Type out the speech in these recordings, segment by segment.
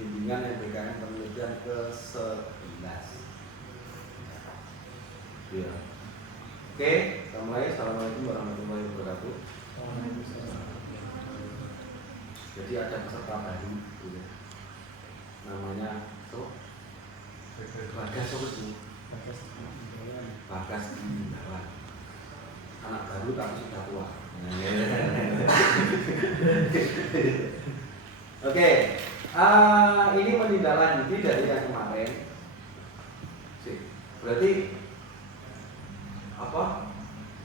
bimbingan MBKM penelitian ke-11. Ya. Oke, kita mulai. Assalamualaikum warahmatullahi wabarakatuh. Jadi ada peserta baru, gitu. Namanya Bagas Sokusmu. Bagas Imbawan. Anak baru tapi sudah tua. Oke, ini menindaklanjuti dari yang kemarin. Berarti apa?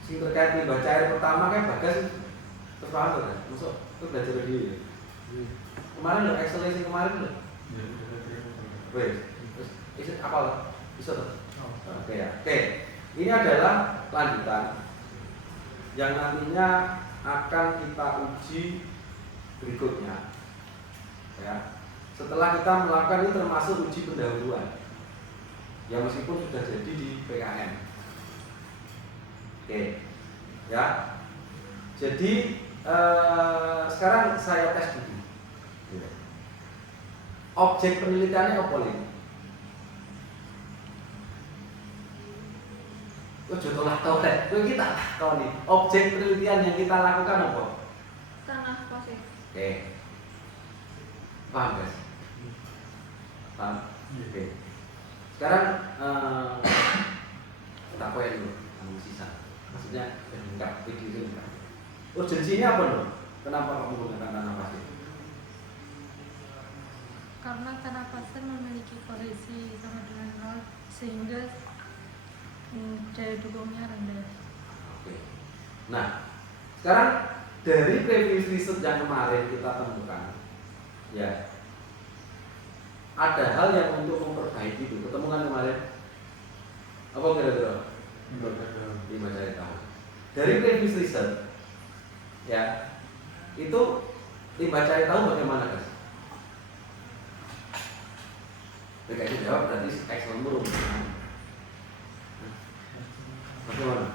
Sing terkait limbah cair pertama kan Bagas terus paham kan? Masuk itu belajar dulu. Kemarin lo Excel kemarin lo. Wes, terus apa? Bisa tuh. Oke ya. Oke. Ini adalah lanjutan yang nantinya akan kita uji berikutnya. Ya. Setelah kita melakukan ini termasuk uji pendahuluan. Ya meskipun sudah jadi di PKN. Oke. Ya. Jadi sekarang saya tes dulu. Objek penelitiannya apa nih? Ojo tolak tolak, kita tahu nih. Objek penelitian yang kita lakukan apa? Tanah pasir. Oke. Paham guys? Paham? Oke. Sekarang kita poin dulu, sisa. Maksudnya lengkap, video lengkap. Urgensinya apa loh? Kenapa kamu menggunakan tanah pasir? Karena tanah pasir memiliki kohesi sama dengan nol sehingga daya dukungnya rendah. Oke. Nah, sekarang dari previous research yang kemarin kita temukan, ya, ada hal yang untuk memperbaiki itu. Ketemu kan kemarin? Apa kira-kira? Lima cari tahu. Dari previous research, ya, itu limbah cari tahu bagaimana guys? Itu jawab berarti X nomor. Bagaimana?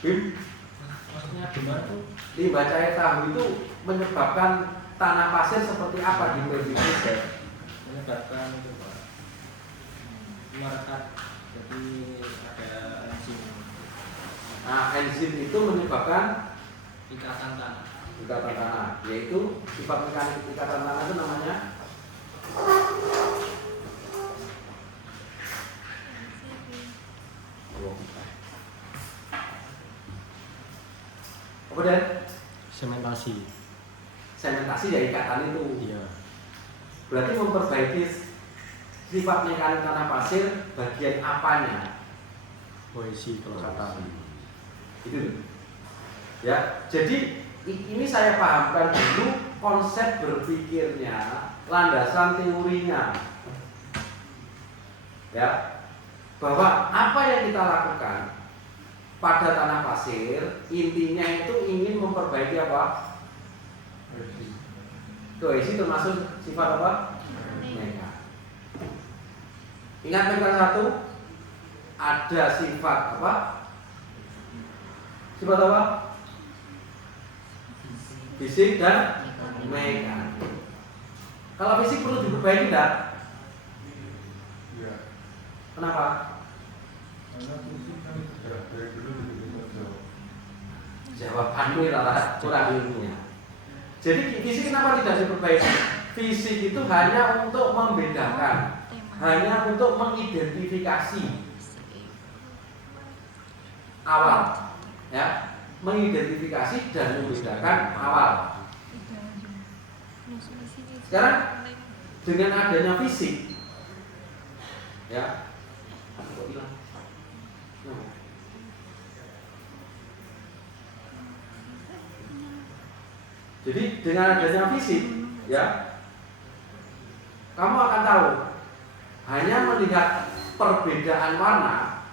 Bim? Maksudnya gimana tuh? Limbah cair tahu itu menyebabkan tanah pasir seperti apa di prediksi? Menyebabkan itu Pak merekat, jadi ada enzim. Nah, enzim itu menyebabkan Ikatan tanah. ikatan tanah, yaitu sifat mekanik ikatan tanah itu namanya apa dan? Sementasi. Sementasi ya ikatan itu. Iya. Berarti memperbaiki sifat mekanik tanah pasir bagian apanya? Kohesi kalau kata. Itu. Ya, jadi ini saya pahamkan dulu konsep berpikirnya, landasan teorinya. Ya. Bahwa apa yang kita lakukan pada tanah pasir intinya itu ingin memperbaiki apa? Kohesi termasuk sifat apa? Meka. Ingat meka satu ada sifat apa? Sifat apa? Fisik dan mekanik. Kalau fisik perlu diperbaiki tidak? Iya. Kenapa? Karena fisik kan sudah dari dulu begitu. Jawabannya adalah kurang ilmunya. Jadi fisik kenapa tidak diperbaiki? Fisik itu hanya untuk membedakan, hanya untuk mengidentifikasi awal, ya, mengidentifikasi dan membedakan awal. Sekarang dengan adanya fisik, ya, kok hilang? Jadi dengan adanya fisik, ya, kamu akan tahu hanya melihat perbedaan warna,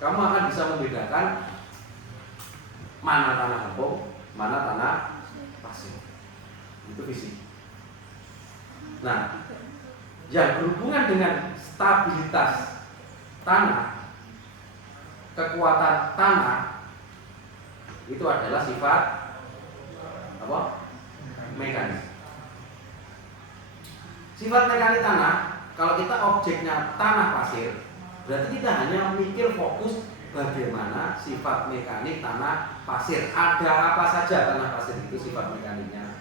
kamu akan bisa membedakan mana tanah lempung, mana tanah pasir. Itu fisik. Nah, yang berhubungan dengan stabilitas tanah, kekuatan tanah, itu adalah sifat apa? mekanis. Sifat mekanik tanah, kalau kita objeknya tanah pasir, berarti kita hanya mikir fokus bagaimana sifat mekanik tanah pasir. Ada apa saja tanah pasir itu sifat mekaniknya.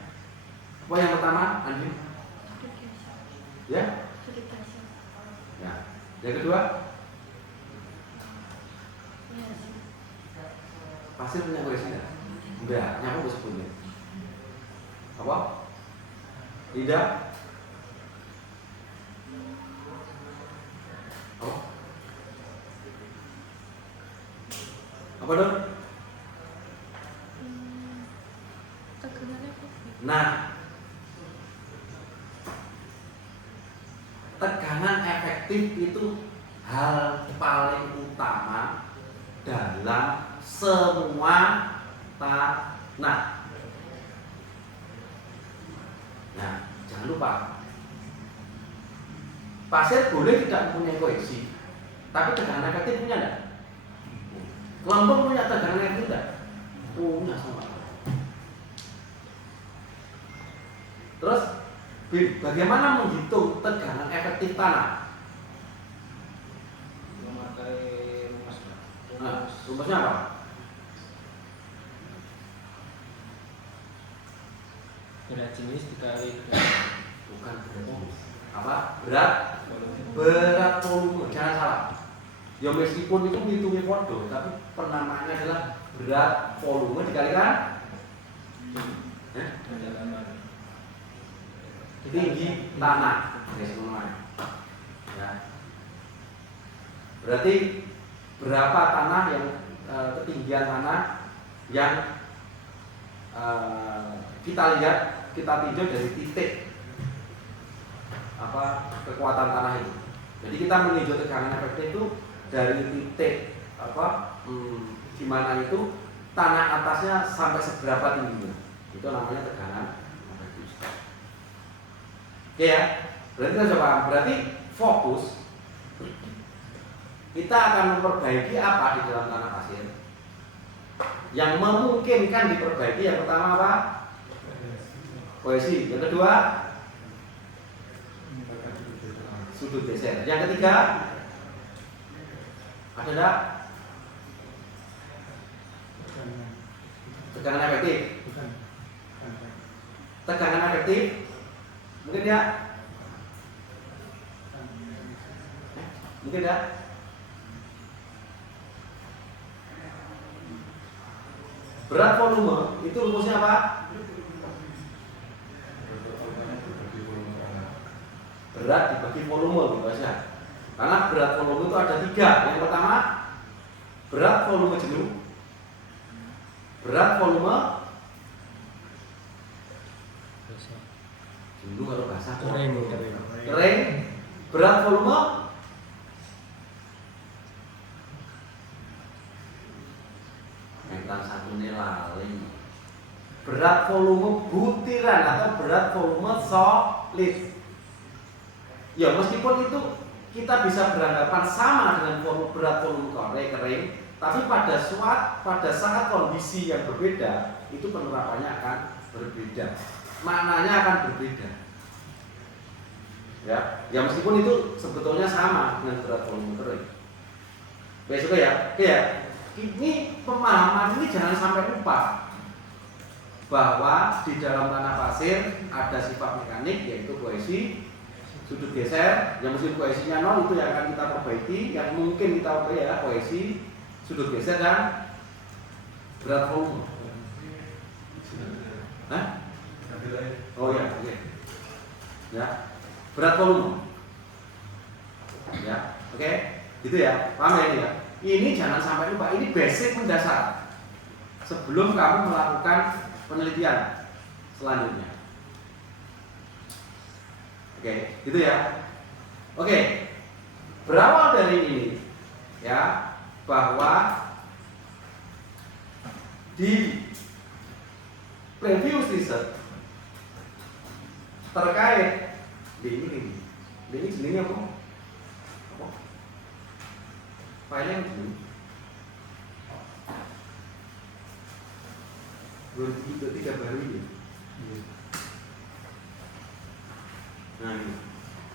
Apa yang pertama, Andi? Ya? Ya. Yang kedua? Pasir punya koresi enggak? Enggak, nyapa bos punya. Apa? Tidak? Oh. Apa dong? Tegangannya apa? Nah, tegangan efektif itu hal paling utama dalam semua tanah. Nah, jangan lupa pasir boleh tidak mempunyai kohesi, tapi tegangan efektif punya enggak? Kelompok punya tegangan efektif enggak? Punya semua. Terus bagaimana menghitung tegangan efektif tanah? Memakai rumus. Nah, rumusnya apa? Berat jenis dikali berat. Bukan berat jenis. Apa? Berat volume. Jangan salah. Ya meskipun itu ngitungnya podo, tapi penamaannya adalah berat volume dikalikan tinggi tanah. Ya. Berarti berapa tanah yang ketinggian tanah yang kita lihat, kita tinjau dari titik apa kekuatan tanah itu. Jadi kita meninjau tegangan efektif itu dari titik apa gimana itu tanah atasnya sampai seberapa tingginya. Itu namanya tegangan efektif. Oke ya. Berarti kita coba berarti fokus kita akan memperbaiki apa di dalam tanah pasir. Yang memungkinkan diperbaiki yang pertama apa? Kohesi. Yang kedua sudut geser. Yang ketiga ada tegangan efektif. Tegangan efektif mungkin ya? Mungkin ya? Berat volume itu rumusnya apa? Berat dibagi volume bahasa. Karena berat volume itu ada 3. Yang pertama berat volume jenuh, berat volume jenuh kalau basah kering, berat volume mental satunya lali. Berat volume butiran atau berat volume solid. Ya meskipun itu kita bisa beranggapan sama dengan berat volume kering, tapi pada saat kondisi yang berbeda itu penerapannya akan berbeda, maknanya akan berbeda. Ya meskipun itu sebetulnya sama dengan berat volume kering. Oke ya, oke ya. Ini pemahaman ini jangan sampai lupa bahwa di dalam tanah pasir ada sifat mekanik yaitu kohesi, sudut geser. Yang mesti kohesinya 0 itu yang akan kita perbaiki, yang mungkin kita perbaiki ya kohesi, sudut geser dan berat volume. Hah? Oh ya, oke. Ya, berat volume. Ya, oke, gitu ya. Paham ya ini ya? Ini jangan sampai lupa, ini basic mendasar sebelum kamu melakukan penelitian selanjutnya. Oke, gitu ya. Oke, berawal dari ini ya, bahwa di previous research terkait ini jenisnya apa? Filenya begini. 2003 baru ini.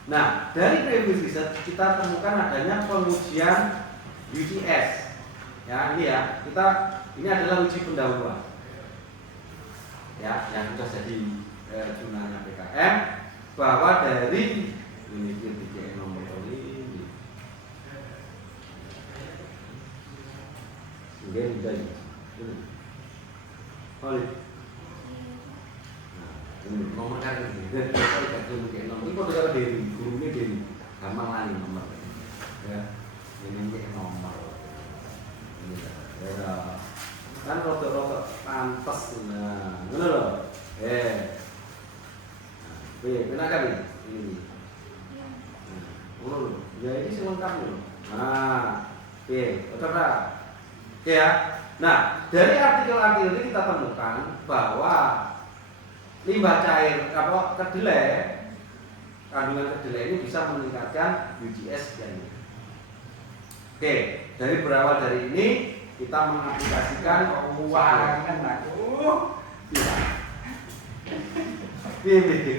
Nah, dari previous research kita temukan adanya pengujian UGS. Ya, ini ya, ini adalah uji pendahuluan. Ya, yang sudah jadi gunanya PKM bahwa dari ini nomor ini kemudian dari nomor kan ini nomor itu adalah dari gurunya dari gampang lagi nomor ya ini nomor ini ya kan rotok pantes nah ngono lho kenakan ini ngono lho ya ini sing lengkap lho nah coba ya nah dari artikel-artikel ini kita temukan bahwa limbah cair kedelai kandungan kedelai ini bisa meningkatkan UGS dan oke dari berawal dari ini kita mengaplikasikan keuangan aku. iya